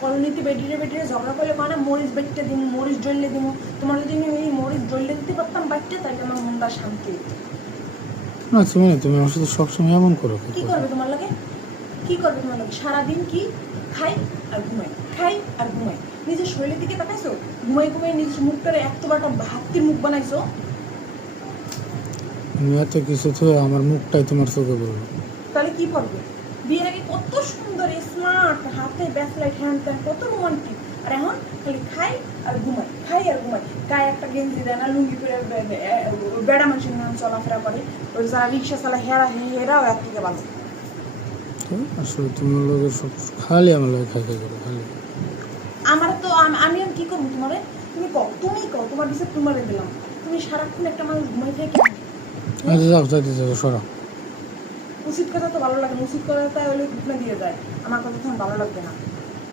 কলোনিতে বেটিরে বেটিরে ঝগড়া করলে মানে মরিচ বেটতে দিম মরিচ জ্বললে দিম। তোমার যদি আমি এই মরিচ জ্বললে দিতে পারতাম বাড়তে তাহলে আমার মনটা শান্তি হতো। না তুমি না তুমি আমার সাথে সবসময় এমন করো কি করবে তোমার লাগে? কি করবে তোমার লাগে? সারাদিন কি? খাই আর ঘুমাই। খাই আর ঘুমাই। নিজের শরীরের দিকে তাকাইছো? ঘুমাই ঘুমাই নিজের মুখটারে একটাবারটা হাতির মুখ বানাইছো? তুমি এত কিছু তো আমার মুখটাই তোমার চোখে বলব তাহলে কি করবে বিয়ের আগে কত সুন্দর স্মার্ট হাতে ব্যাসলাইট হ্যান্ড ত্যান কত রোমান্টিক। আর এখন খালি খাই আর ঘুমাই খাই আর ঘুমাই। গায়ে একটা গেঞ্জি দেয় না লুঙ্গি এ- বেড়া মানুষের নাম চলাফেরা করে। ওই যারা রিক্সা চালা হেরা হেরাও এক থেকে ভালো আসলে তোমার লোকের সব খালি আমার লোক খাই খাই করো খালি। আমার তো আম- আমি কি করব তোমারে? তুমি কও তুমি কও তোমার বিষয়ে তোমারে দিলাম। তুমি সারাক্ষণ একটা মানুষ ঘুমাই থাকে। আচ্ছা যাও যাও সরা। উচিত কথা তো ভালো লাগে উচিত তাই হলে ঘুটনা দিয়ে যায়। আমার কথা তখন ভালো লাগবে না।